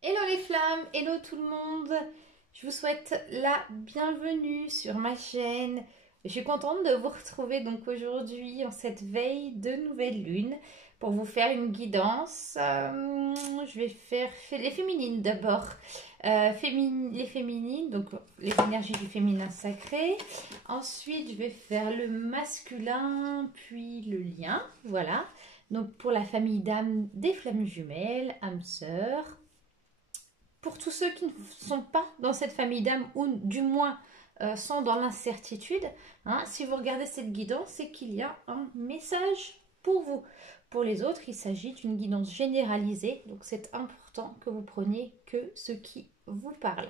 Hello les flammes, hello tout le monde. Je vous souhaite la bienvenue sur ma chaîne. Je suis contente de vous retrouver donc aujourd'hui en cette veille de nouvelle lune pour vous faire une guidance. Je vais faire les féminines d'abord. Les féminines, donc les énergies du féminin sacré. Ensuite, je vais faire le masculin, puis le lien. Voilà. Donc pour la famille d'âmes des flammes jumelles, âmes sœurs. Pour tous ceux qui ne sont pas dans cette famille d'âmes, ou du moins sont dans l'incertitude, hein, si vous regardez cette guidance, c'est qu'il y a un message pour vous. Pour les autres, il s'agit d'une guidance généralisée, donc c'est important que vous preniez que ce qui vous parle.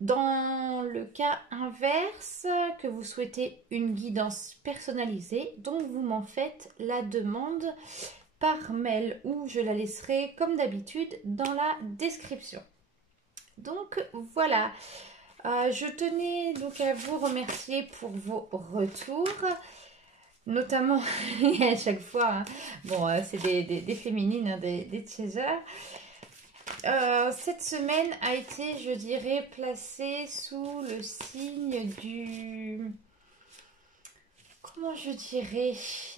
Dans le cas inverse, que vous souhaitez une guidance personnalisée, donc vous m'en faites la demande par mail ou je la laisserai comme d'habitude dans la description. Donc voilà, je tenais donc à vous remercier pour vos retours, notamment à chaque fois, hein. Bon, c'est des féminines, hein, des chasers. Cette semaine a été, je dirais, placée sous le signe du... Comment je dirais,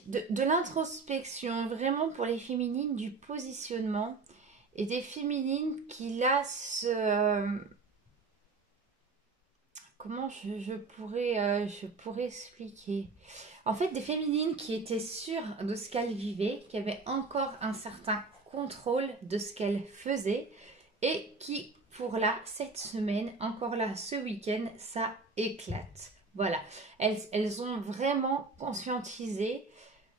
de l'introspection, vraiment pour les féminines, du positionnement et des féminines qui là comment je pourrais expliquer. En fait, des féminines qui étaient sûres de ce qu'elles vivaient, qui avaient encore un certain contrôle de ce qu'elles faisaient et qui, pour là, cette semaine, encore là, ce week-end, ça éclate. Voilà, elles ont vraiment conscientisé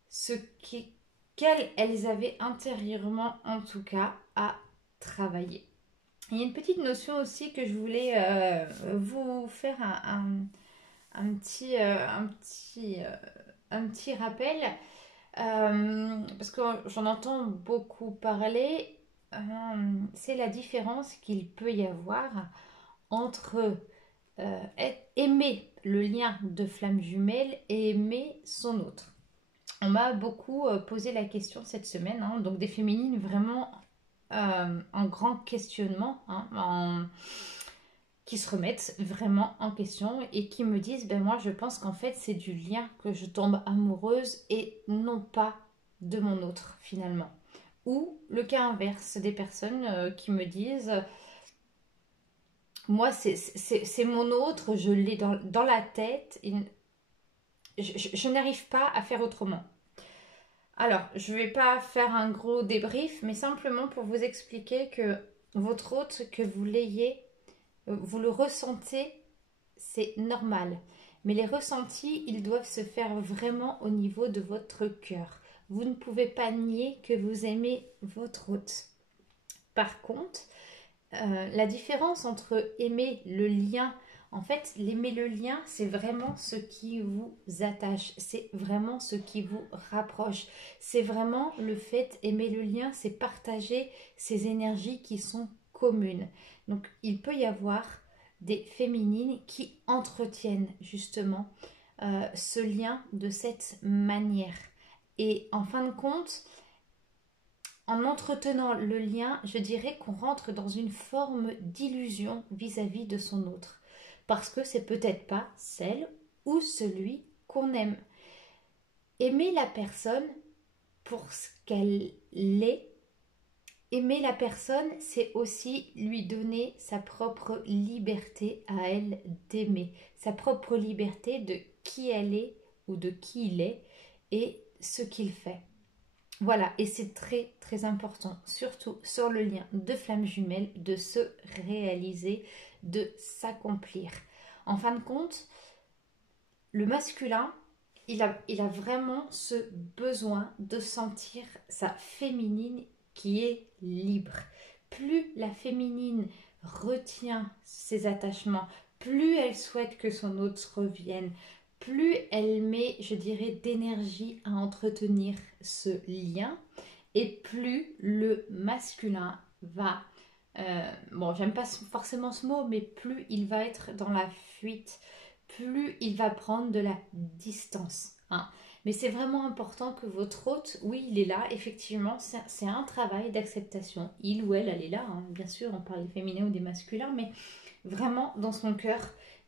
ce qu'elles avaient intérieurement, en tout cas, à travailler. Il y a une petite notion aussi que je voulais vous faire un petit rappel, parce que j'en entends beaucoup parler. C'est la différence qu'il peut y avoir entre aimer le lien de flamme jumelle et aimer son autre. On m'a beaucoup posé la question cette semaine, hein, donc des féminines vraiment en grand questionnement, hein, qui se remettent vraiment en question et qui me disent, ben moi je pense qu'en fait c'est du lien que je tombe amoureuse et non pas de mon autre finalement. Ou le cas inverse, des personnes qui me disent, moi c'est mon autre, je l'ai dans la tête, et je n'arrive pas à faire autrement. Alors, je ne vais pas faire un gros débrief, mais simplement pour vous expliquer que votre hôte, que vous l'ayez, vous le ressentez, c'est normal. Mais les ressentis, ils doivent se faire vraiment au niveau de votre cœur. Vous ne pouvez pas nier que vous aimez votre hôte. Par contre, la différence entre aimer le lien, en fait, l'aimer le lien, c'est vraiment ce qui vous attache, c'est vraiment ce qui vous rapproche, c'est vraiment le fait, aimer le lien, c'est partager ces énergies qui sont communes. Donc, il peut y avoir des féminines qui entretiennent justement ce lien de cette manière. Et en fin de compte, en entretenant le lien, je dirais qu'on rentre dans une forme d'illusion vis-à-vis de son autre. Parce que c'est peut-être pas celle ou celui qu'on aime. Aimer la personne pour ce qu'elle est, aimer la personne, c'est aussi lui donner sa propre liberté à elle d'aimer, sa propre liberté de qui elle est ou de qui il est et ce qu'il fait. Voilà, et c'est très très important, surtout sur le lien de flamme jumelle, de se réaliser, de s'accomplir. En fin de compte, le masculin, il a vraiment ce besoin de sentir sa féminine qui est libre. Plus la féminine retient ses attachements, plus elle souhaite que son autre revienne, plus elle met, je dirais, d'énergie à entretenir ce lien, et plus le masculin va, bon, j'aime pas forcément ce mot, mais plus il va être dans la fuite, plus il va prendre de la distance, hein. Mais c'est vraiment important que votre hôte, oui, il est là, effectivement, c'est un travail d'acceptation. Il ou elle est là, hein. Bien sûr, on parle des féminins ou des masculins, mais vraiment dans son cœur.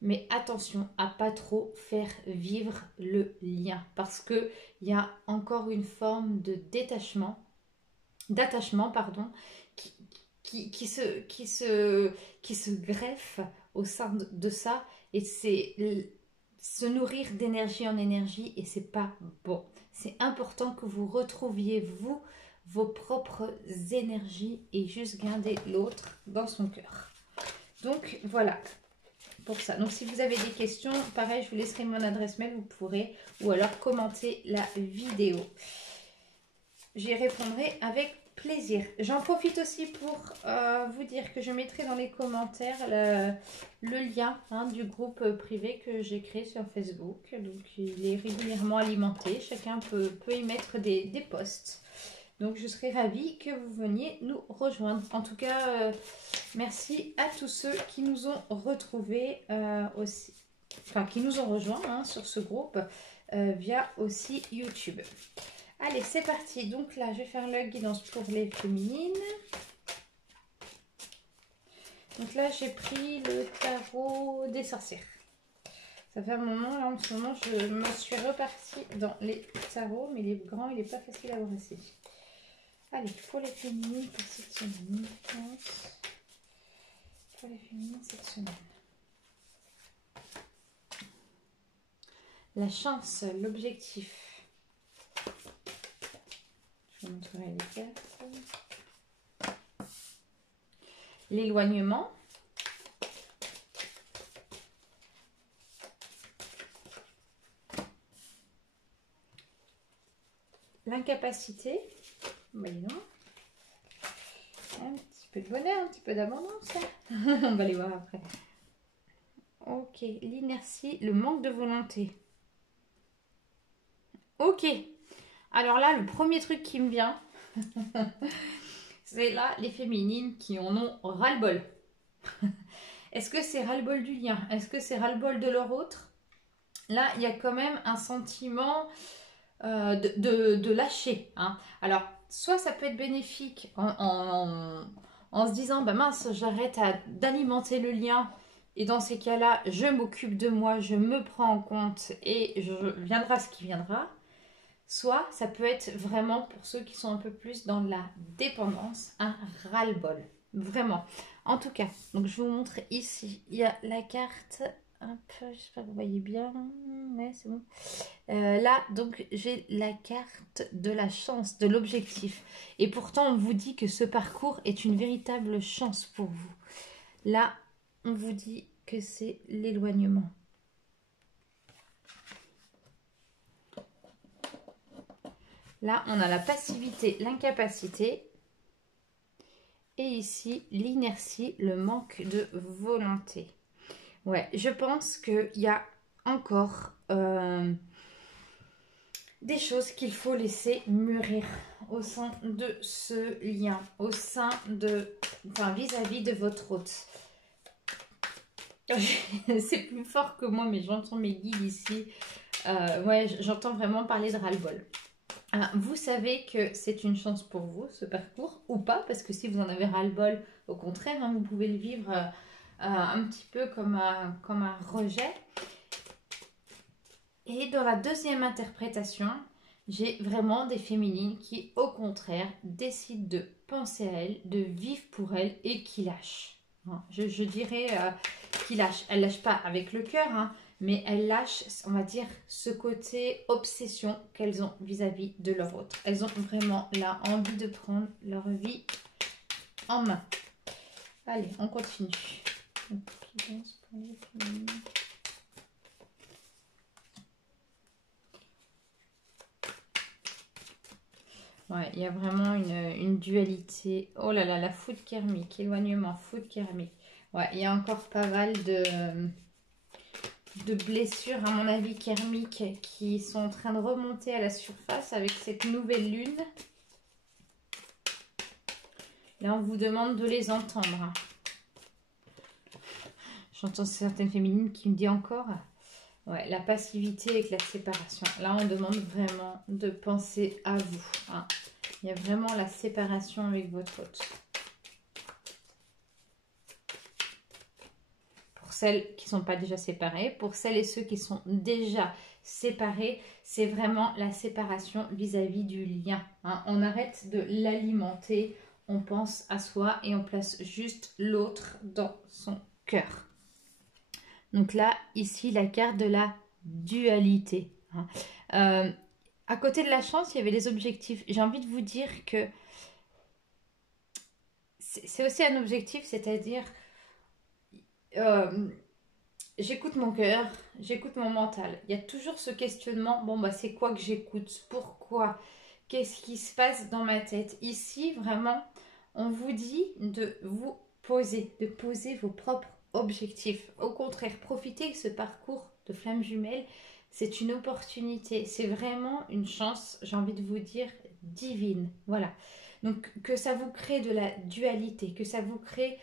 Mais attention à pas trop faire vivre le lien, parce que il y a encore une forme de d'attachement, pardon, qui, qui se greffe au sein de ça, et c'est se nourrir d'énergie en énergie, et c'est pas bon. C'est important que vous retrouviez vous vos propres énergies et juste garder l'autre dans son cœur. Donc voilà pour ça. Donc si vous avez des questions, pareil, je vous laisserai mon adresse mail, vous pourrez, ou alors commenter la vidéo. J'y répondrai avec plaisir. J'en profite aussi pour vous dire que je mettrai dans les commentaires le lien du groupe privé que j'ai créé sur Facebook. Donc il est régulièrement alimenté. Chacun peut y mettre des posts. Donc je serai ravie que vous veniez nous rejoindre. En tout cas, merci à tous ceux qui nous ont retrouvés aussi. Enfin, qui nous ont rejoints sur ce groupe via aussi YouTube. Allez, c'est parti. Donc là, je vais faire la guidance pour les féminines. Donc là, j'ai pris le tarot des sorcières. Ça fait un moment, là, en ce moment, je me suis repartie dans les tarots, mais les grands, il n'est pas facile à brasser. Allez, pour les féminines, pour cette semaine. Pour les féminines, cette semaine. La chance, l'objectif. Je vous montrerai les cartes. L'éloignement. L'incapacité. Voyons. Un petit peu de bonheur, un petit peu d'abondance. On va les voir après. Ok, l'inertie, le manque de volonté. Ok. Alors là, le premier truc qui me vient, c'est là les féminines qui en ont ras-le-bol. Est-ce que c'est ras-le-bol du lien? Est-ce que c'est ras-le-bol de leur autre? Là, il y a quand même un sentiment de lâcher. Hein. Alors, soit ça peut être bénéfique en se disant, bah mince, j'arrête d'alimenter le lien. Et dans ces cas-là, je m'occupe de moi, je me prends en compte et viendra ce qui viendra. Soit ça peut être vraiment pour ceux qui sont un peu plus dans la dépendance, un ras-le-bol. Vraiment. En tout cas, donc je vous montre ici. Il y a la carte. Hop, j'espère que vous voyez bien. Ouais, c'est bon. Là, donc, j'ai la carte de la chance, de l'objectif. Et pourtant, on vous dit que ce parcours est une véritable chance pour vous. Là, on vous dit que c'est l'éloignement. Là, on a la passivité, l'incapacité. Et ici, l'inertie, le manque de volonté. Ouais, je pense qu'il y a encore des choses qu'il faut laisser mûrir au sein de ce lien, au sein de, enfin, vis-à-vis de votre hôte. C'est plus fort que moi, mais j'entends mes guides ici. Ouais, j'entends vraiment parler de ras-le-bol. Vous savez que c'est une chance pour vous, ce parcours, ou pas, parce que si vous en avez ras-le-bol, au contraire, vous pouvez le vivre un petit peu comme un rejet. Et dans la deuxième interprétation, j'ai vraiment des féminines qui, au contraire, décident de penser à elles, de vivre pour elles et qui lâchent. Je dirais qui lâchent. Elles ne lâchent pas avec le cœur, mais elles lâchent, on va dire, ce côté obsession qu'elles ont vis-à-vis de leur autre. Elles ont vraiment là envie de prendre leur vie en main. Allez, on continue. Ouais, il y a vraiment une dualité. Oh là là, la foudre karmique, éloignement, foudre karmique. Ouais, il y a encore pas mal de blessures, à mon avis, karmiques qui sont en train de remonter à la surface avec cette nouvelle lune. Là, on vous demande de les entendre. J'entends certaines féminines qui me disent encore Ouais, la passivité avec la séparation. Là, on demande vraiment de penser à vous. Hein. Il y a vraiment la séparation avec votre hôte. Pour celles qui ne sont pas déjà séparées, pour celles et ceux qui sont déjà séparés, c'est vraiment la séparation vis-à-vis du lien. Hein. On arrête de l'alimenter, on pense à soi et on place juste l'autre dans son cœur. Donc là, ici, la carte de la dualité. Hein. À côté de la chance, il y avait les objectifs. J'ai envie de vous dire que c'est aussi un objectif, c'est-à-dire j'écoute mon cœur, j'écoute mon mental. Il y a toujours ce questionnement, bon bah c'est quoi que j'écoute? Pourquoi? Qu'est-ce qui se passe dans ma tête? Ici, vraiment, on vous dit de vous poser, de poser vos propres objectifs. Au contraire, profitez de ce parcours de flamme jumelle. C'est une opportunité, c'est vraiment une chance, j'ai envie de vous dire, divine. Voilà. Donc, que ça vous crée de la dualité, que ça vous crée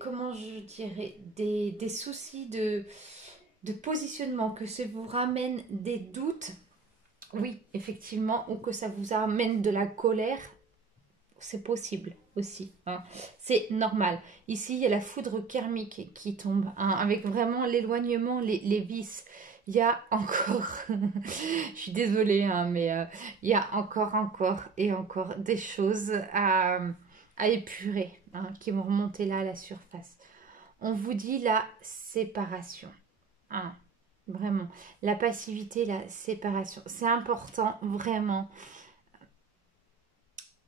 comment je dirais, des soucis de positionnement, que ça vous ramène des doutes, oui, effectivement, ou que ça vous amène de la colère, c'est possible aussi. Hein. C'est normal. Ici, il y a la foudre karmique qui tombe, hein, avec vraiment l'éloignement, les vices. Il y a encore, je suis désolée, hein, mais il y a encore et encore des choses à épurer, hein, qui vont remonter là à la surface. On vous dit la séparation. Hein, vraiment. La passivité, la séparation. C'est important, vraiment.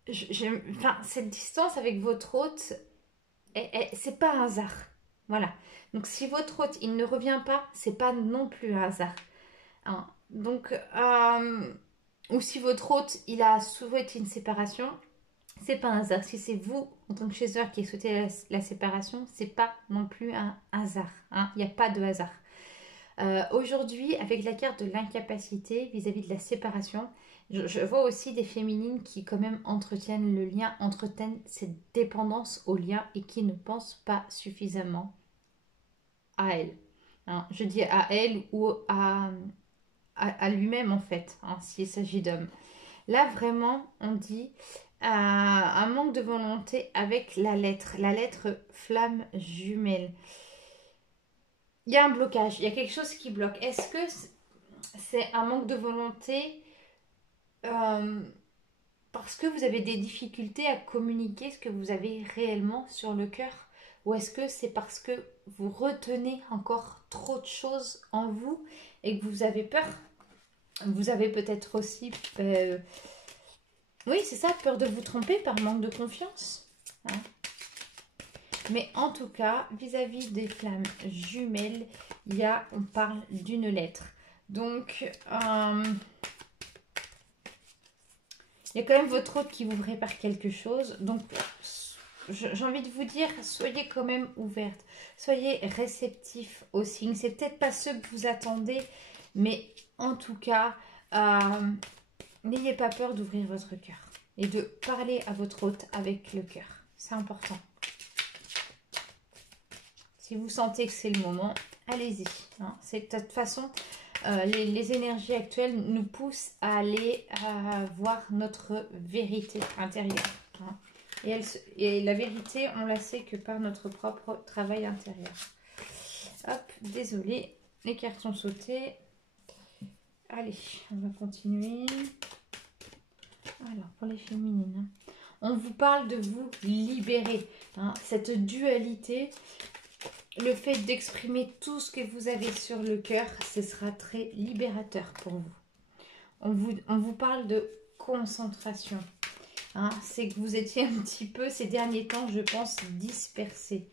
Enfin, cette distance avec votre hôte, c'est pas un hasard. Voilà. Donc, si votre hôte, il ne revient pas, c'est pas non plus un hasard. Hein. Donc, ou si votre hôte, il a souhaité une séparation, c'est pas un hasard. Si c'est vous, en tant que chasseur, qui souhaitez la séparation, c'est pas non plus un hasard. Hein. Il n'y a pas de hasard. Aujourd'hui, avec la carte de l'incapacité vis-à-vis de la séparation, je vois aussi des féminines qui quand même entretiennent le lien, entretiennent cette dépendance au lien et qui ne pensent pas suffisamment à elle. Hein, je dis à elle ou à lui-même en fait, hein, s'il s'agit d'hommes. Là vraiment, on dit un manque de volonté avec la lettre flamme jumelle. Il y a un blocage, il y a quelque chose qui bloque. Est-ce que c'est un manque de volonté euh, parce que vous avez des difficultés à communiquer ce que vous avez réellement sur le cœur? Ou est-ce que c'est parce que vous retenez encore trop de choses en vous et que vous avez peur? Vous avez peut-être aussi... oui, c'est ça, peur de vous tromper par manque de confiance. Hein. Mais en tout cas, vis-à-vis des flammes jumelles, on parle d'une lettre. Donc, il y a quand même votre hôte qui vous prépare quelque chose. Donc, j'ai envie de vous dire, soyez quand même ouverte. Soyez réceptif aux signes. C'est peut-être pas ceux que vous attendez, mais en tout cas, n'ayez pas peur d'ouvrir votre cœur et de parler à votre hôte avec le cœur. C'est important. Si vous sentez que c'est le moment, allez-y. Hein. De toute façon, les énergies actuelles nous poussent à aller voir notre vérité intérieure. Hein. Et la vérité, on la sait que par notre propre travail intérieur. Hop, désolé, les cartes sont sautées. Allez, on va continuer. Alors, pour les féminines, on vous parle de vous libérer. Hein. Cette dualité... Le fait d'exprimer tout ce que vous avez sur le cœur, ce sera très libérateur pour vous. On vous parle de concentration. Hein, c'est que vous étiez un petit peu ces derniers temps, je pense, dispersés.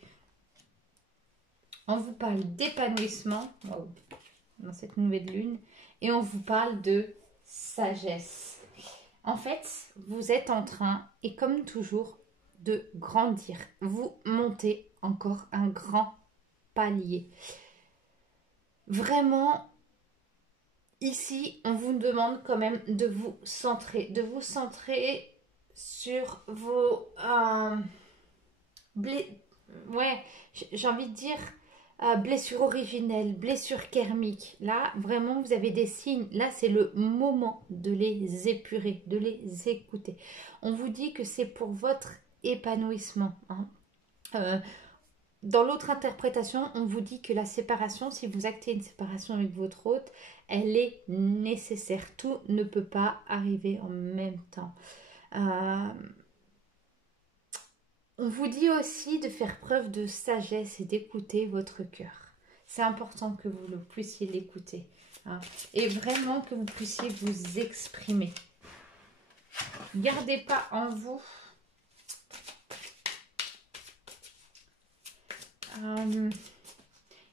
On vous parle d'épanouissement dans cette nouvelle lune. Et on vous parle de sagesse. En fait, vous êtes en train, et comme toujours, de grandir. Vous montez encore un grand palier. Vraiment, ici, on vous demande quand même de vous centrer sur vos... ouais, j'ai envie de dire blessure originelle, blessure karmique. Là, vraiment, vous avez des signes. Là, c'est le moment de les épurer, de les écouter. On vous dit que c'est pour votre épanouissement. Hein. Dans l'autre interprétation, on vous dit que la séparation, si vous actez une séparation avec votre hôte, elle est nécessaire. Tout ne peut pas arriver en même temps. On vous dit aussi de faire preuve de sagesse et d'écouter votre cœur. C'est important que vous puissiez l'écouter. Hein, et vraiment que vous puissiez vous exprimer. Gardez pas en vous...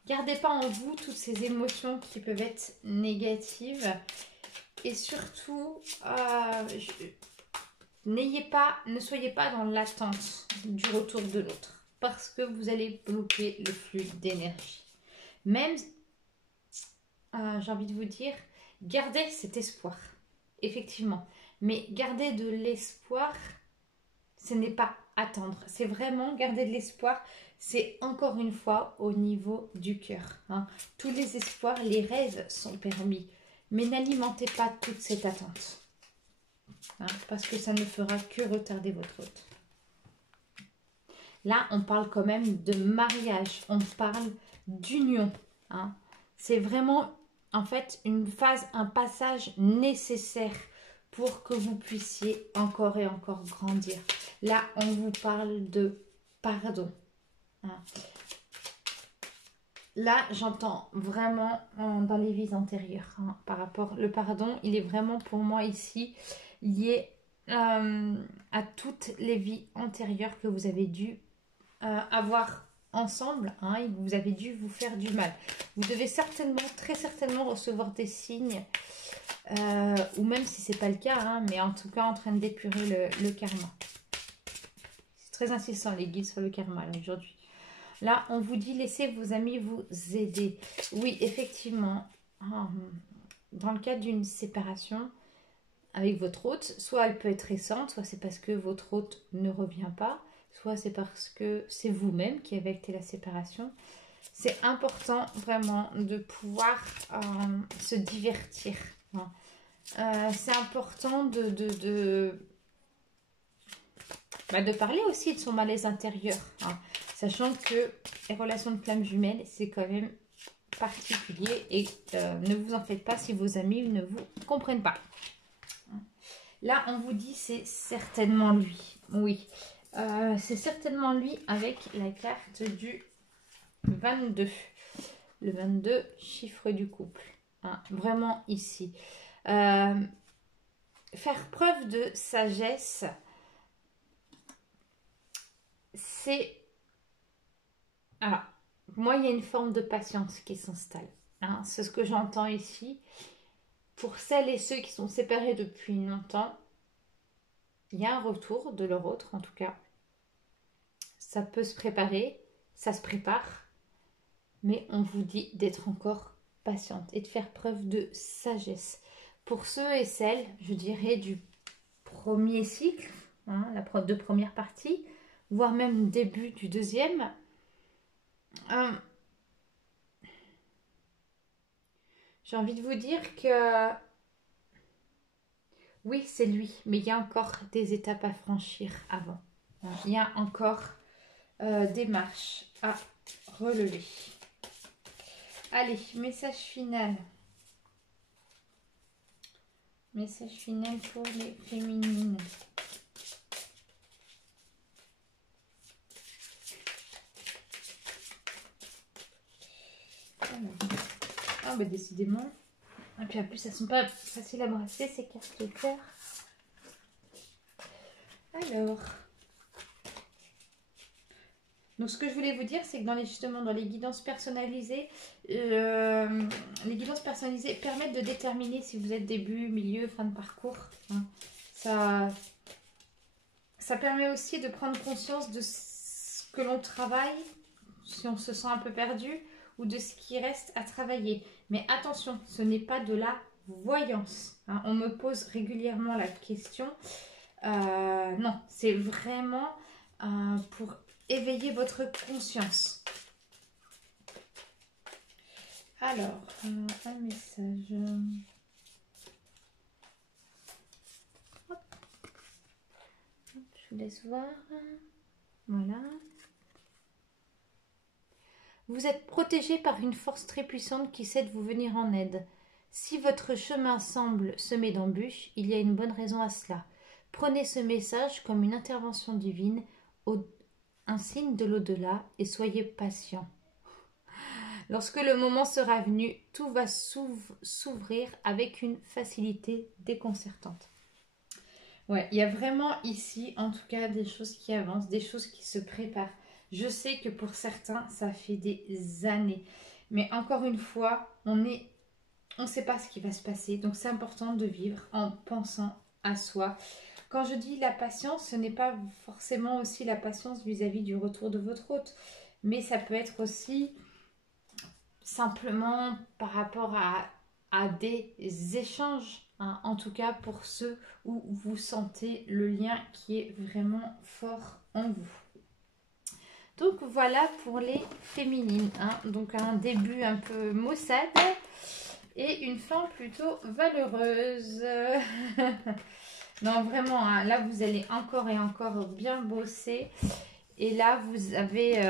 gardez pas en vous toutes ces émotions qui peuvent être négatives. Et surtout, ne soyez pas dans l'attente du retour de l'autre. Parce que vous allez bloquer le flux d'énergie. Même, j'ai envie de vous dire, gardez cet espoir. Effectivement. Mais garder de l'espoir, ce n'est pas attendre. C'est vraiment garder de l'espoir. C'est encore une fois au niveau du cœur. Hein. Tous les espoirs, les rêves sont permis. Mais n'alimentez pas toute cette attente. Hein, parce que ça ne fera que retarder votre hôte. Là, on parle quand même de mariage. On parle d'union. Hein. C'est vraiment, en fait, une phase, un passage nécessaire pour que vous puissiez encore et encore grandir. Là, on vous parle de pardon. Hein. Là, j'entends vraiment dans les vies antérieures. Hein, par rapport, le pardon, il est vraiment pour moi ici lié à toutes les vies antérieures que vous avez dû avoir ensemble. Hein, et vous avez dû vous faire du mal. Vous devez certainement, très certainement recevoir des signes. Ou même si c'est pas le cas, hein, mais en tout cas en train d'épurer le karma. C'est très insistant les guides sur le karma aujourd'hui. Là, on vous dit laissez vos amis vous aider. Oui, effectivement, dans le cadre d'une séparation avec votre hôte, soit elle peut être récente, soit c'est parce que votre hôte ne revient pas, soit c'est parce que c'est vous-même qui avez acté la séparation. C'est important vraiment de pouvoir se divertir. Hein. C'est important de parler aussi de son malaise intérieur. Hein. Sachant que les relations de flammes jumelles, c'est quand même particulier. Et ne vous en faites pas si vos amis ne vous comprennent pas. Là, on vous dit c'est certainement lui. Oui, c'est certainement lui avec la carte du 22. Le 22, chiffre du couple. Hein, vraiment ici. Faire preuve de sagesse, c'est... Alors, moi, il y a une forme de patience qui s'installe. Hein, c'est ce que j'entends ici. Pour celles et ceux qui sont séparés depuis longtemps, il y a un retour de leur autre, en tout cas. Ça peut se préparer, ça se prépare. Mais on vous dit d'être encore patiente et de faire preuve de sagesse. Pour ceux et celles, je dirais, du premier cycle, hein, la de première partie, voire même début du deuxième, j'ai envie de vous dire que oui, c'est lui, mais il y a encore des étapes à franchir avant. Il y a encore des marches à relever. Allez, message final. Message final pour les féminines. Ah bah décidément. Et puis en plus, elles sont pas faciles à brasser ces cartes de cœur. Alors. Donc ce que je voulais vous dire, c'est que justement dans les guidances personnalisées, les guidances personnalisées permettent de déterminer si vous êtes début, milieu, fin de parcours. Hein. Ça permet aussi de prendre conscience de ce que l'on travaille, si on se sent un peu perdu, ou de ce qui reste à travailler. Mais attention, ce n'est pas de la voyance. Hein. On me pose régulièrement la question. Non, c'est vraiment pour éveiller votre conscience. Alors, un message. Hop. Je vous laisse voir. Voilà. Vous êtes protégé par une force très puissante qui sait vous venir en aide. Si votre chemin semble semé d'embûches, il y a une bonne raison à cela. Prenez ce message comme une intervention divine, un signe de l'au-delà, et soyez patient. Lorsque le moment sera venu, tout va s'ouvrir avec une facilité déconcertante. Ouais, il y a vraiment ici, en tout cas, des choses qui avancent, des choses qui se préparent. Je sais que pour certains, ça fait des années. Mais encore une fois, on ne sait pas ce qui va se passer. Donc, c'est important de vivre en pensant à soi. Quand je dis la patience, ce n'est pas forcément aussi la patience vis-à-vis du retour de votre hôte. Mais ça peut être aussi simplement par rapport à des échanges. Hein, en tout cas, pour ceux où vous sentez le lien qui est vraiment fort en vous. Donc voilà pour les féminines. Hein. Donc un début un peu maussade et une fin plutôt valeureuse. Non, vraiment, hein, là vous allez encore et encore bien bosser. Et là vous avez...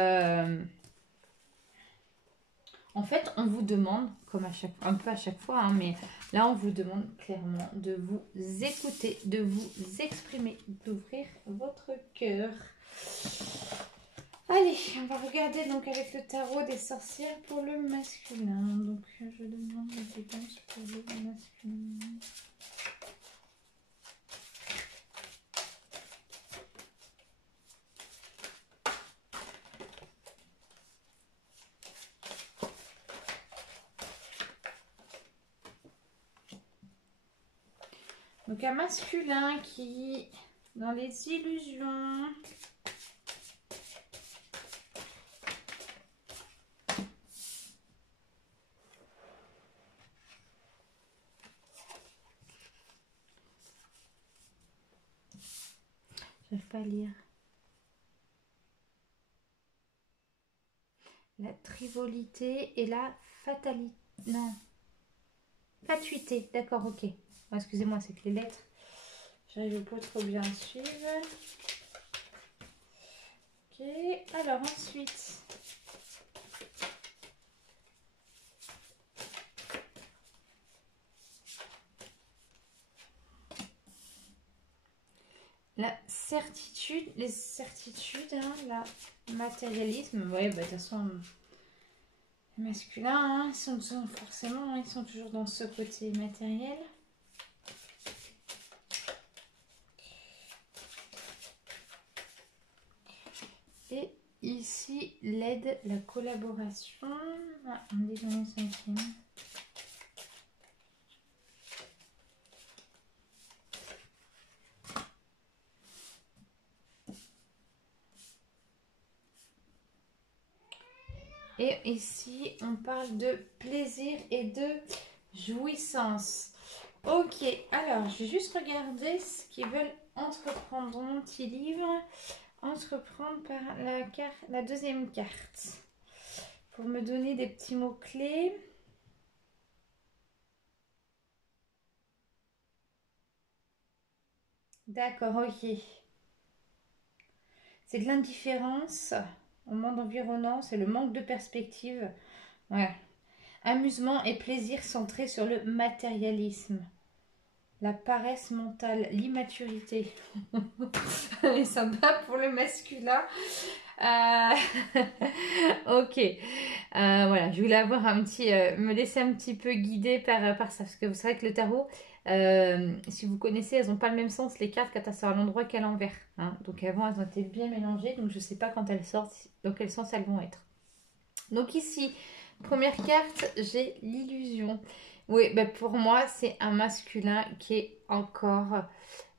En fait, on vous demande, comme un peu à chaque fois, hein, mais là on vous demande clairement de vous écouter, de vous exprimer, d'ouvrir votre cœur. Allez, on va regarder donc avec le tarot des sorcières pour le masculin. Donc, je demande la guidance pour le masculin. Donc, un masculin qui, dans les illusions... Je ne vais pas lire. La trivolité et la fatalité. Non. Fatuité. D'accord, ok. Oh, excusez-moi, c'est que les lettres, j'arrive pas trop bien à suivre. Ok. Alors ensuite. La certitude, les certitudes, hein, la matérialisme, ouais, bah de toute façon, les masculins, hein, forcément, ils sont toujours dans ce côté matériel. Et ici, l'aide, la collaboration. Ah, on est dans le cinquième. Et ici, on parle de plaisir et de jouissance. Ok, alors, je vais juste regarder ce qu'ils veulent entreprendre dans mon petit livre. Entreprendre par la deuxième carte. Pour me donner des petits mots-clés. D'accord, ok. C'est de l'indifférence au monde environnant, c'est le manque de perspective. Ouais. Amusement et plaisir centrés sur le matérialisme. La paresse mentale, l'immaturité. Et sympa pour le masculin. Ok. Voilà, je voulais avoir un petit, me laisser un petit peu guider par ça. Parce que vous savez que le tarot, si vous connaissez, elles n'ont pas le même sens, les cartes, quand elles sont à l'endroit qu'à l'envers. Hein. Donc avant, elles ont été bien mélangées. Donc je ne sais pas quand elles sortent, dans quel sens elles vont être. Donc ici, première carte, j'ai l'illusion. Oui, ben pour moi, c'est un masculin qui est encore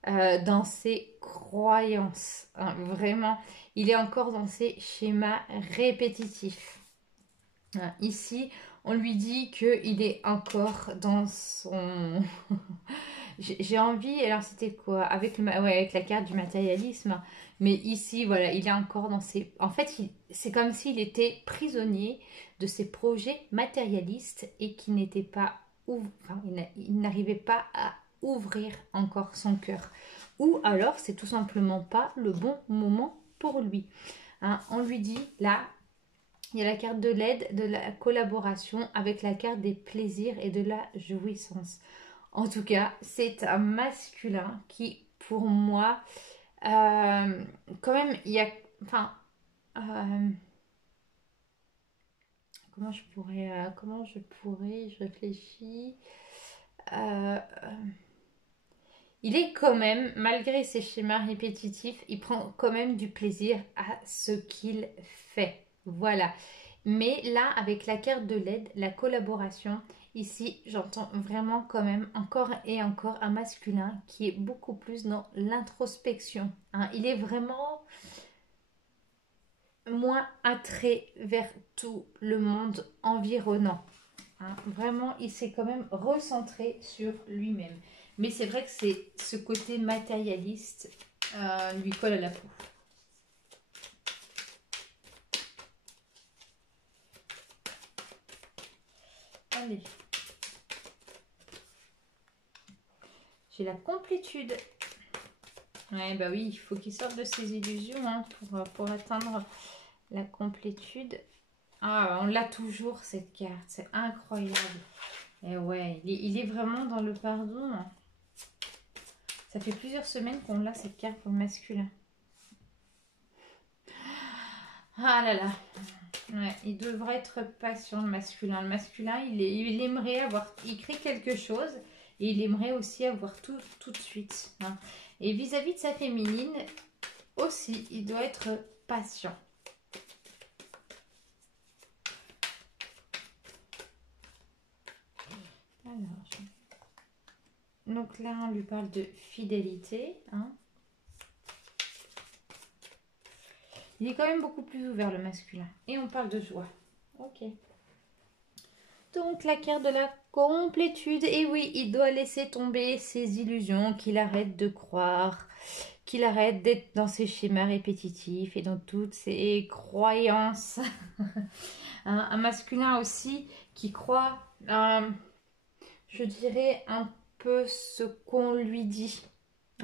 dans ses croyances. Hein, vraiment, il est encore dans ses schémas répétitifs. Hein, ici, on lui dit qu'il est encore dans son... J'ai envie, alors c'était quoi? Avec, ouais, avec la carte du matérialisme. Mais ici, voilà, il est encore dans ses... En fait, c'est comme s'il était prisonnier de ses projets matérialistes et qu'il n'était pas... Enfin, il n'arrivait pas à ouvrir encore son cœur. Ou alors, c'est tout simplement pas le bon moment pour lui. Hein, on lui dit, là, il y a la carte de l'aide, de la collaboration avec la carte des plaisirs et de la jouissance. En tout cas, c'est un masculin qui, pour moi, quand même, il y a... Enfin, euh, je réfléchis. Euh, il est quand même, malgré ses schémas répétitifs, il prend quand même du plaisir à ce qu'il fait. Voilà. Mais là, avec la carte de l'aide, la collaboration, ici, j'entends vraiment quand même encore et encore un masculin qui est beaucoup plus dans l'introspection. Hein. Il est vraiment moins attrait vers tout le monde environnant. Hein. Vraiment, il s'est quand même recentré sur lui-même. Mais c'est vrai que c'est ce côté matérialiste lui colle à la peau. Allez. J'ai la complétude. Ouais, bah oui, il faut qu'il sorte de ses illusions hein, pour atteindre la complétude. Ah, on l'a toujours cette carte, c'est incroyable. Et ouais, il est vraiment dans le pardon. Ça fait plusieurs semaines qu'on l'a cette carte pour le masculin. Ah là là. Ouais, il devrait être patient le masculin. Le masculin, il aimerait avoir... Il crée quelque chose et il aimerait aussi avoir tout de suite. Hein. Et vis-à-vis de sa féminine, aussi, il doit être patient. Alors, donc là, on lui parle de fidélité. Hein. Il est quand même beaucoup plus ouvert, le masculin. Et on parle de joie. Ok. Donc, la carte de la complétude. Et oui, il doit laisser tomber ses illusions, qu'il arrête de croire, qu'il arrête d'être dans ses schémas répétitifs et dans toutes ses croyances. Un masculin aussi qui croit, je dirais, un peu ce qu'on lui dit.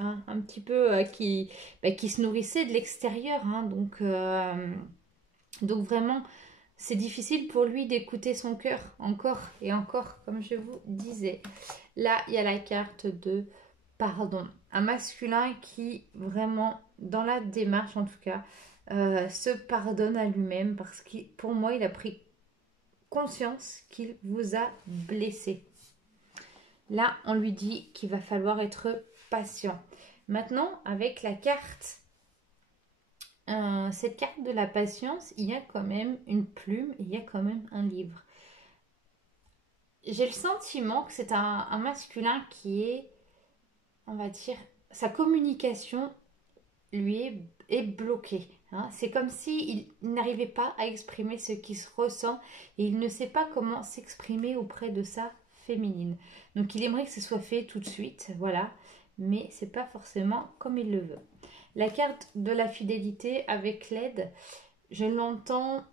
Hein, un petit peu qui se nourrissait de l'extérieur. Hein, donc vraiment, c'est difficile pour lui d'écouter son cœur encore et encore, comme je vous disais. Là, il y a la carte de pardon. Un masculin qui vraiment, dans la démarche en tout cas, se pardonne à lui-même parce que pour moi, il a pris conscience qu'il vous a blessé. Là, on lui dit qu'il va falloir être patient. Maintenant, avec la carte, cette carte de la patience, il y a quand même une plume, il y a quand même un livre. J'ai le sentiment que c'est un masculin qui est, on va dire, sa communication lui est bloquée. Hein. C'est comme s'il n'arrivait pas à exprimer ce qui se ressent et il ne sait pas comment s'exprimer auprès de sa féminine. Donc il aimerait que ce soit fait tout de suite, voilà, mais c'est pas forcément comme il le veut. La carte de la fidélité avec l'aide, je l'entends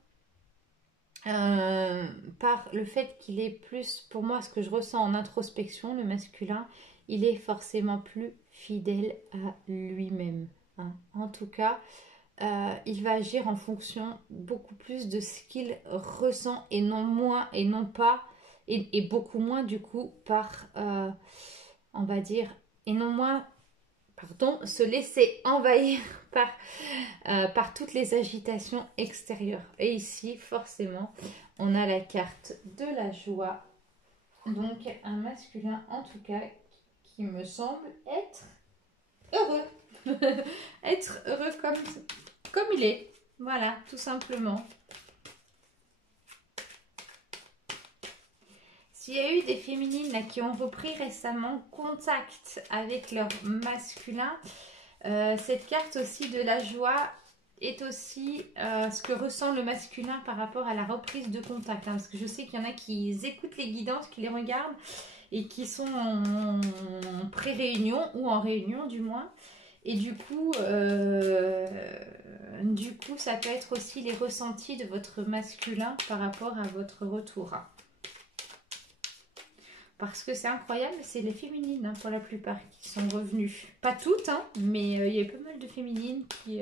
par le fait qu'il est plus, pour moi, ce que je ressens en introspection, le masculin, il est forcément plus fidèle à lui-même. Hein. En tout cas, il va agir en fonction beaucoup plus de ce qu'il ressent et non moins et non pas et beaucoup moins du coup par on va dire et non moins pardon se laisser envahir par toutes les agitations extérieures. Et ici forcément on a la carte de la joie, donc un masculin en tout cas qui me semble être heureux. Être heureux comme il est. Voilà, tout simplement. S'il y a eu des féminines là, qui ont repris récemment contact avec leur masculin, cette carte aussi de la joie est aussi ce que ressent le masculin par rapport à la reprise de contact. Hein, parce que je sais qu'il y en a qui écoutent les guidances, qui les regardent et qui sont en pré-réunion ou en réunion du moins. Et du coup, ça peut être aussi les ressentis de votre masculin par rapport à votre retour. Parce que c'est incroyable, c'est les féminines pour la plupart qui sont revenues. Pas toutes, mais il y a pas mal de féminines qui,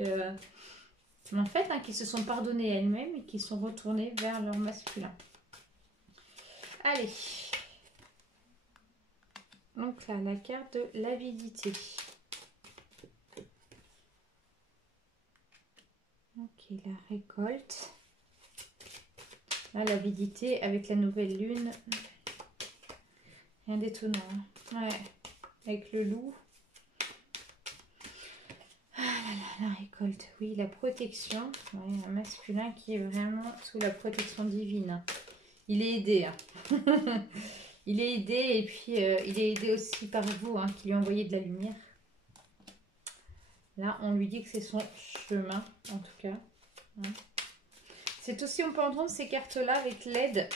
en fait, qui se sont pardonnées elles-mêmes et qui sont retournées vers leur masculin. Allez. Donc là, la carte de l'avidité. Ok, la récolte. Là, l'avidité avec la nouvelle lune. Rien d'étonnant. Ouais, avec le loup. Ah là là, la récolte. Oui, la protection. Ouais, un masculin qui est vraiment sous la protection divine. Il est aidé. Il est aidé et puis il est aidé aussi par vous qui lui envoyez de la lumière. Là, on lui dit que c'est son chemin, en tout cas. C'est aussi, on peut entendre ces cartes-là avec l'aide,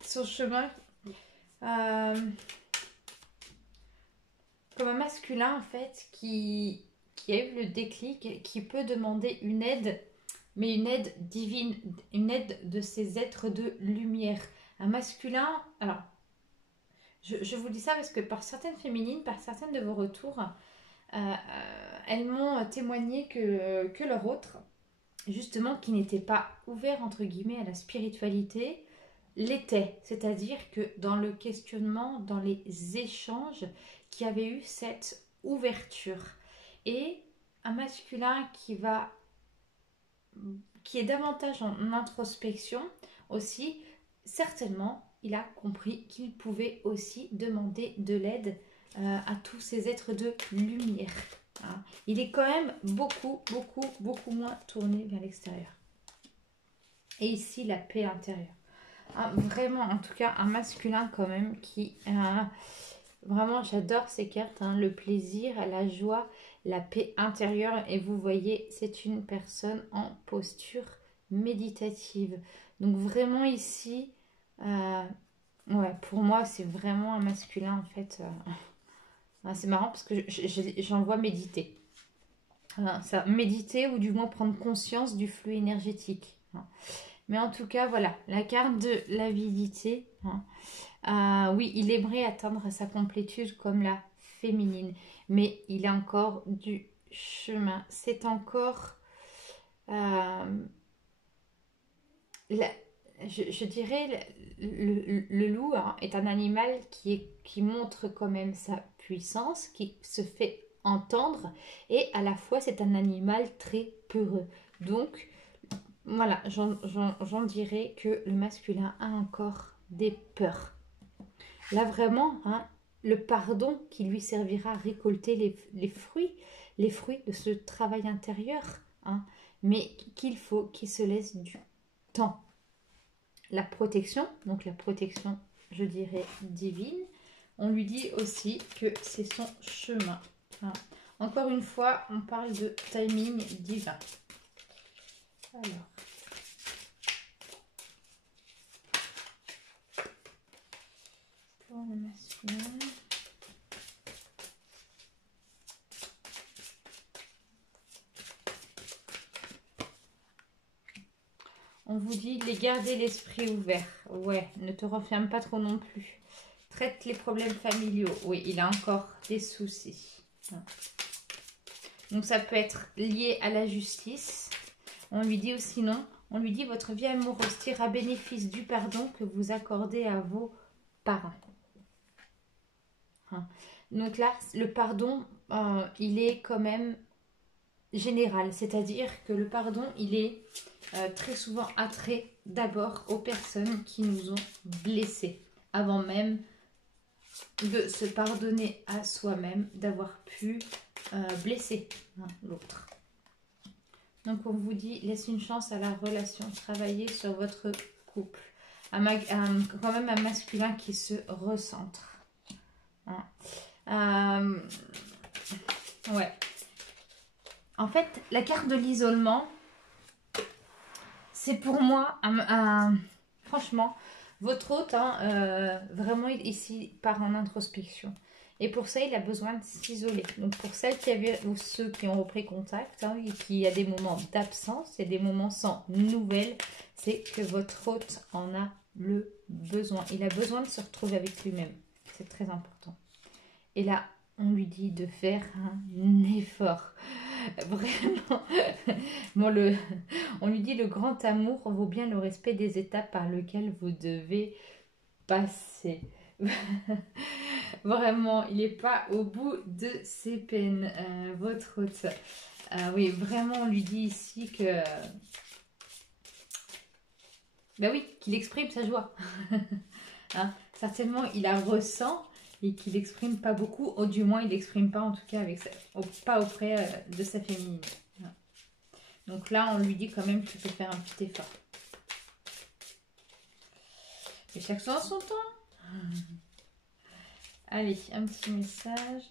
son chemin. Comme un masculin, en fait, qui a eu le déclic, qui peut demander une aide, mais une aide divine, une aide de ces êtres de lumière. Un masculin, alors, je vous dis ça parce que par certaines féminines, par certaines de vos retours, elles m'ont témoigné que leur autre, justement, qui n'était pas ouvert, entre guillemets, à la spiritualité, l'était. C'est-à-dire que dans le questionnement, dans les échanges, qu'il y avait eu cette ouverture. Et un masculin qui est davantage en introspection aussi, certainement, il a compris qu'il pouvait aussi demander de l'aide à tous ces êtres de lumière. Il est quand même beaucoup moins tourné vers l'extérieur. Et ici, la paix intérieure. Vraiment, en tout cas, un masculin quand même qui... vraiment, j'adore ces cartes. Le plaisir, la joie, la paix intérieure. Et vous voyez, c'est une personne en posture méditative. Donc vraiment ici... ouais, pour moi, c'est vraiment un masculin, en fait... c'est marrant parce que j'en vois méditer. Ça, méditer ou du moins prendre conscience du flux énergétique. Mais en tout cas, voilà, la carte de l'avidité. Oui, il aimerait atteindre sa complétude comme la féminine. Mais il a encore du chemin. C'est encore... je dirais, le loup est un animal qui montre quand même sa puissance, qui se fait entendre, et à la fois c'est un animal très peureux. Donc voilà, j'en dirais que le masculin a encore des peurs. Là vraiment, le pardon qui lui servira à récolter les fruits de ce travail intérieur, mais qu'il faut qu'il se laisse du temps. La protection, donc la protection, je dirais, divine. On lui dit aussi que c'est son chemin. Encore une fois, on parle de timing divin. Alors. Pour le masculin. On vous dit de garder l'esprit ouvert. Ouais, ne te referme pas trop non plus. Traite les problèmes familiaux. Oui, il a encore des soucis. Donc ça peut être lié à la justice. On lui dit aussi non. On lui dit votre vie amoureuse tire à bénéfice du pardon que vous accordez à vos parents. Donc là, le pardon, il est quand même général. C'est-à-dire que le pardon, il est très souvent attrait d'abord aux personnes qui nous ont blessés. Avant même de se pardonner à soi-même, d'avoir pu blesser l'autre. Donc on vous dit, laisse une chance à la relation, travaillez sur votre couple. Quand même un masculin qui se recentre. Ouais. En fait, la carte de l'isolement, c'est pour moi, franchement, Votre hôte, hein, vraiment, ici, part en introspection. Et pour ça, il a besoin de s'isoler. Donc, pour celles qui avaient, ou ceux qui ont repris contact, hein, et qu'il y a des moments d'absence, il y a des moments sans nouvelles, c'est que votre hôte en a le besoin. Il a besoin de se retrouver avec lui-même. C'est très important. Et là, on lui dit de faire un effort. Vraiment. Bon, on lui dit le grand amour vaut bien le respect des étapes par lesquelles vous devez passer. Vraiment, il n'est pas au bout de ses peines, votre hôte. Oui, vraiment, on lui dit ici que... Ben oui, qu'il exprime sa joie. Hein, certainement, il la ressent et qu'il n'exprime pas beaucoup, ou du moins, il n'exprime pas, en tout cas, pas auprès de sa féminine. Hein. Donc là, on lui dit quand même qu'il faut faire un petit effort. Et chaque chose en son temps. Allez, un petit message.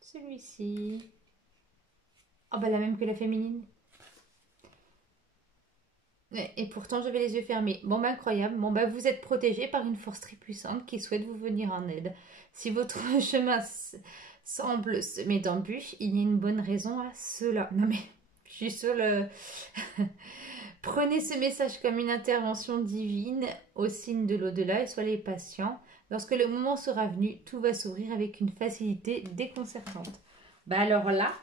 Celui-ci. Oh, bah la même que la féminine. Et pourtant, j'avais les yeux fermés. Bon, bah incroyable. Bon, bah vous êtes protégé par une force très puissante qui souhaite vous venir en aide. Si votre chemin semble semé d'embûches, il y a une bonne raison à cela. Non mais, je suis sur le... Prenez ce message comme une intervention divine au signe de l'au-delà et soyez patient. Lorsque le moment sera venu, tout va s'ouvrir avec une facilité déconcertante. Bah alors là,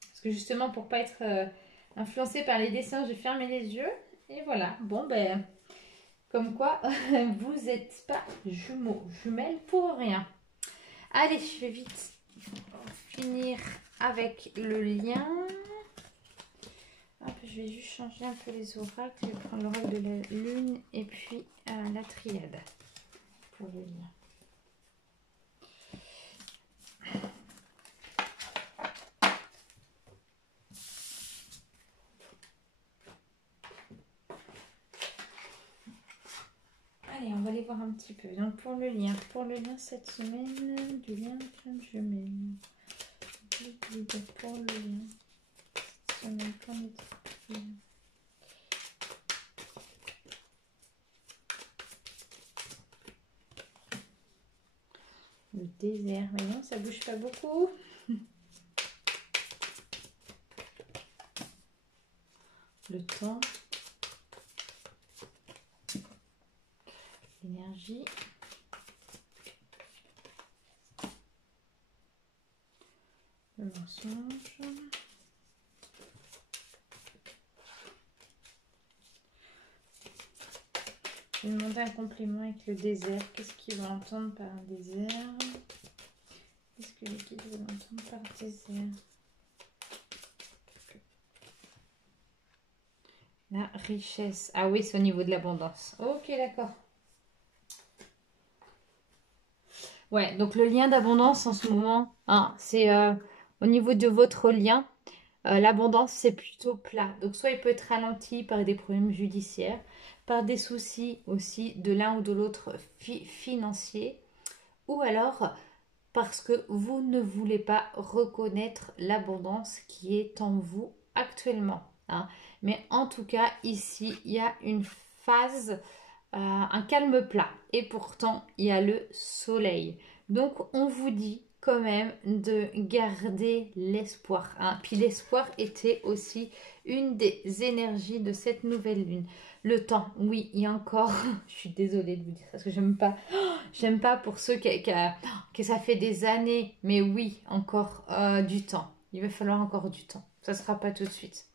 parce que justement pour pas être influencée par les dessins, j'ai fermé les yeux. Et voilà, bon ben, comme quoi vous n'êtes pas jumeaux, jumelles pour rien. Allez, je vais vite finir avec le lien. Hop, je vais juste changer un peu les oracles. Je vais prendre l'oracle de la lune et puis la triade pour le lien. Allez, on va aller voir un petit peu. Donc pour le lien cette semaine, du lien de flamme jumelle. Pour le lien cette semaine, qu'en est-il? Le désert, mais non, ça bouge pas beaucoup. Le temps. L'énergie. Le mensonge. Je vais demander un compliment avec le désert. Qu'est-ce qu'il va entendre par un désert? Qu'est-ce que les guides veulent entendre par désert? La richesse. Ah oui, c'est au niveau de l'abondance. Ok, d'accord. Ouais, donc le lien d'abondance en ce moment, hein, c'est au niveau de votre lien, l'abondance c'est plutôt plat. Donc soit il peut être ralenti par des problèmes judiciaires, par des soucis aussi de l'un ou de l'autre financier, ou alors parce que vous ne voulez pas reconnaître l'abondance qui est en vous actuellement. Hein. Mais en tout cas, ici, il y a une phase, un calme plat. Et pourtant, il y a le soleil. Donc, on vous dit quand même de garder l'espoir. Hein. Puis l'espoir était aussi une des énergies de cette nouvelle lune. Le temps, oui, il y a encore, je suis désolée de vous dire ça parce que j'aime pas pour ceux que ça fait des années, mais oui, encore du temps. Il va falloir encore du temps. Ça ne sera pas tout de suite.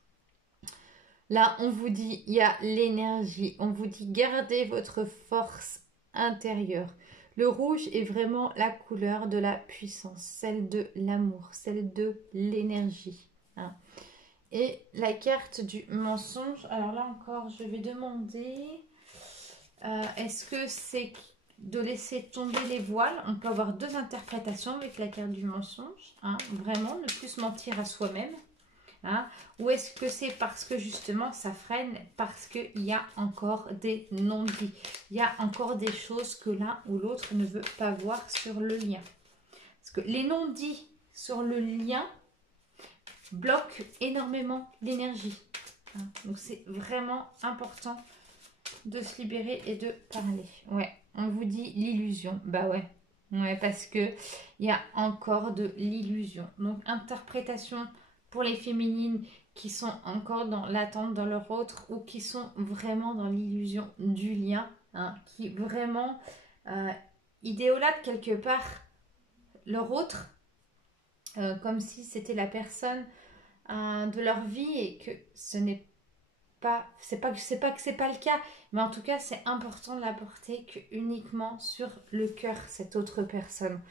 Là, on vous dit, il y a l'énergie. On vous dit, gardez votre force intérieure. Le rouge est vraiment la couleur de la puissance, celle de l'amour, celle de l'énergie. Hein. Et la carte du mensonge, alors là encore, je vais demander, est-ce que c'est de laisser tomber les voiles? On peut avoir deux interprétations avec la carte du mensonge. Hein, vraiment, ne plus se mentir à soi-même. hein, ou est-ce que c'est parce que justement ça freine, parce qu'il y a encore des non-dits, il y a encore des choses que l'un ou l'autre ne veut pas voir sur le lien. Parce que les non-dits sur le lien bloquent énormément l'énergie. Hein. Donc c'est vraiment important de se libérer et de parler. Ouais, on vous dit l'illusion. Bah ouais. Ouais, parce que il y a encore de l'illusion. Donc interprétation pour les féminines qui sont encore dans l'attente dans leur autre ou qui sont vraiment dans l'illusion du lien, hein, qui vraiment idéolâtrent quelque part leur autre, comme si c'était la personne de leur vie et que ce n'est pas, c'est pas que c'est pas le cas, mais en tout cas c'est important de l'apporter que uniquement sur le cœur cette autre personne.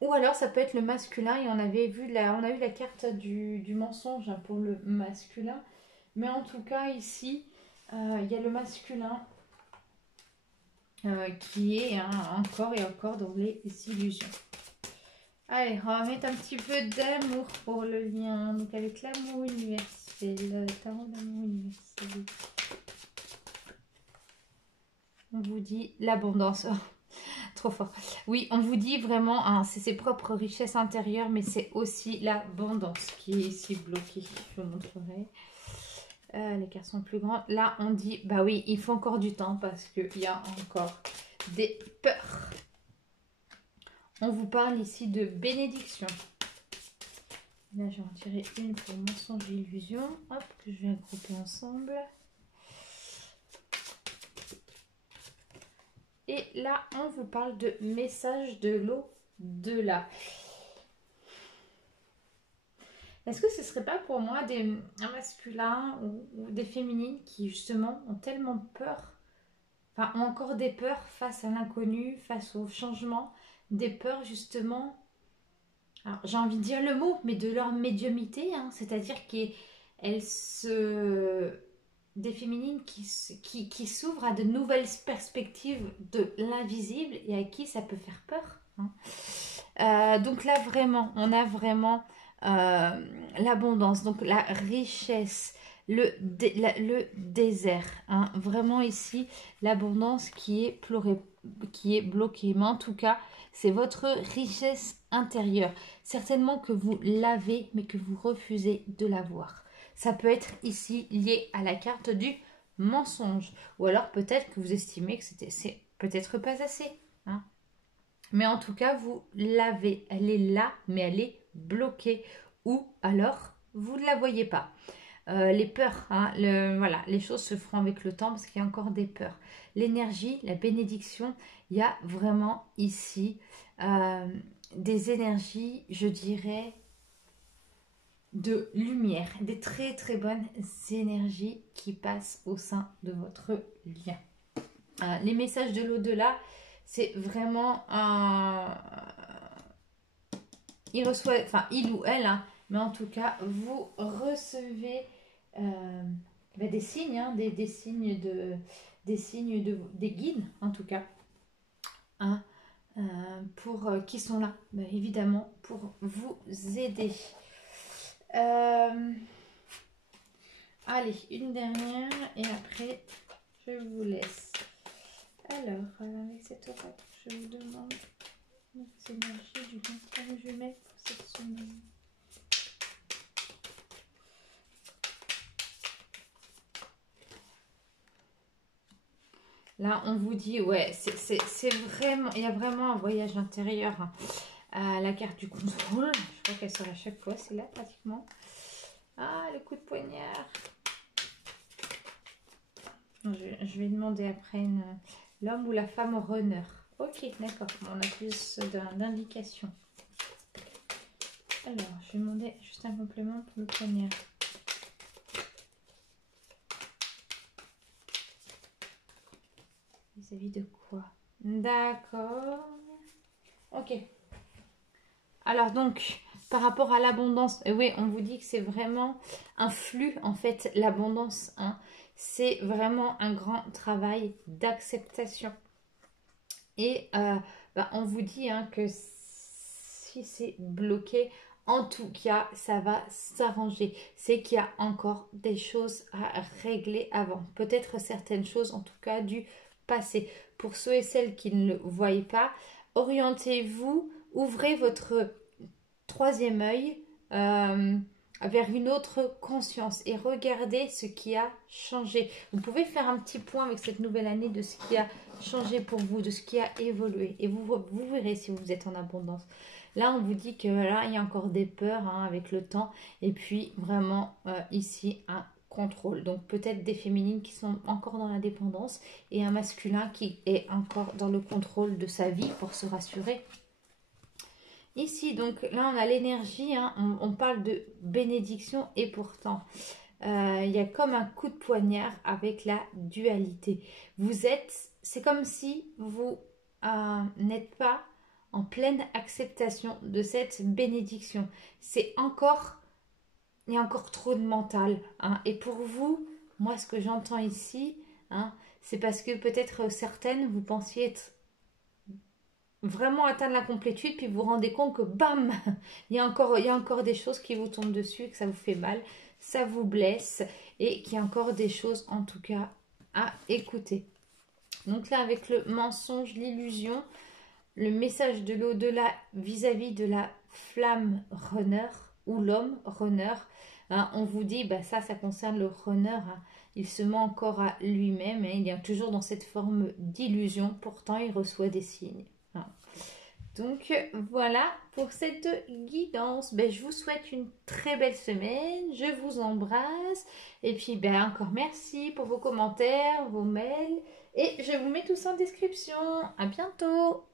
Ou alors ça peut être le masculin et on avait vu on a eu la carte du mensonge, hein, pour le masculin, mais en tout cas ici il y a le masculin qui est, hein, encore et encore dans les illusions. Allez, on va mettre un petit peu d'amour pour le lien, donc avec l'amour universel, le tarot d'amour universel. On vous dit l'abondance. Oh, trop fort. Oui, on vous dit vraiment, hein, c'est ses propres richesses intérieures, mais c'est aussi l'abondance qui est ici bloquée. Je vous montrerai. Les cartes sont plus grandes. Là, on dit, bah oui, il faut encore du temps parce qu'il y a encore des peurs. On vous parle ici de bénédiction. Là, je vais en tirer une pour mensonge et illusion. Hop, que je vais grouper ensemble. Et là, on vous parle de message de l'au-delà. Est-ce que ce ne serait pas pour moi un masculin ou des féminines qui justement ont tellement peur, enfin ont encore des peurs face à l'inconnu, face au changement, des peurs justement, alors j'ai envie de dire le mot, mais de leur médiumnité, hein, c'est-à-dire des féminines qui s'ouvrent à de nouvelles perspectives de l'invisible et à qui ça peut faire peur. Hein. Donc là vraiment, on a vraiment l'abondance, donc la richesse, le désert. Hein. Vraiment ici, l'abondance qui est bloquée. Mais en tout cas, c'est votre richesse intérieure. Certainement que vous l'avez, mais que vous refusez de la voir. Ça peut être ici lié à la carte du mensonge. Ou alors peut-être que vous estimez que c'est peut-être pas assez. Hein. Mais en tout cas, vous l'avez. Elle est là, mais elle est bloquée. Ou alors, vous ne la voyez pas. Les peurs, hein, voilà, les choses se feront avec le temps parce qu'il y a encore des peurs. L'énergie, la bénédiction, il y a vraiment ici des énergies, je dirais, de lumière, des très très bonnes énergies qui passent au sein de votre lien. Les messages de l'au-delà, c'est vraiment il reçoit, enfin il ou elle, hein, mais en tout cas vous recevez des signes, hein, des signes des guides en tout cas, hein, qui sont là, évidemment pour vous aider. Allez, une dernière et après je vous laisse. Alors, avec cet oracle, je vous demande les énergies du temps que je vais mettre pour cette semaine. Là, on vous dit, ouais, c'est vraiment, il y a vraiment un voyage intérieur. Hein. La carte du contrôle, je crois qu'elle sort à chaque fois, c'est là pratiquement. Ah, le coup de poignard. Je vais demander après l'homme ou la femme runner. Ok, d'accord, on a plus d'indications. Alors, je vais demander juste un complément pour le poignard. Vis-à-vis de quoi? D'accord. Ok. Alors donc, par rapport à l'abondance, oui, on vous dit que c'est vraiment un flux, en fait, l'abondance. Hein, c'est vraiment un grand travail d'acceptation. Et on vous dit, hein, que si c'est bloqué, en tout cas, ça va s'arranger. C'est qu'il y a encore des choses à régler avant. Peut-être certaines choses, en tout cas, du passé. Pour ceux et celles qui ne le voient pas, orientez-vous, ouvrez votre troisième œil vers une autre conscience et regardez ce qui a changé. Vous pouvez faire un petit point avec cette nouvelle année de ce qui a changé pour vous, de ce qui a évolué. Et vous verrez si vous êtes en abondance. Là, on vous dit que là, il y a encore des peurs avec le temps. Et puis, vraiment, ici, un contrôle. Donc, peut-être des féminines qui sont encore dans la dépendance et un masculin qui est encore dans le contrôle de sa vie pour se rassurer. Ici, donc, là, on a l'énergie. On parle de bénédiction et pourtant, il y a comme un coup de poignard avec la dualité. C'est comme si vous n'êtes pas en pleine acceptation de cette bénédiction. Il y a encore trop de mental. Et pour vous, moi, ce que j'entends ici, c'est parce que peut-être certaines, vous pensiez être vraiment atteindre la complétude, puis vous vous rendez compte que bam, il y a encore des choses qui vous tombent dessus, que ça vous fait mal, ça vous blesse, et qu'il y a encore des choses, en tout cas, à écouter. Donc là, avec le mensonge, l'illusion, le message de l'au-delà vis-à-vis de la flamme runner ou l'homme runner, on vous dit, ça concerne le runner, il se ment encore à lui-même, il est toujours dans cette forme d'illusion, pourtant il reçoit des signes. Donc voilà pour cette guidance. Je vous souhaite une très belle semaine. Je vous embrasse. Et puis encore merci pour vos commentaires, vos mails. Et je vous mets tout ça en description. À bientôt.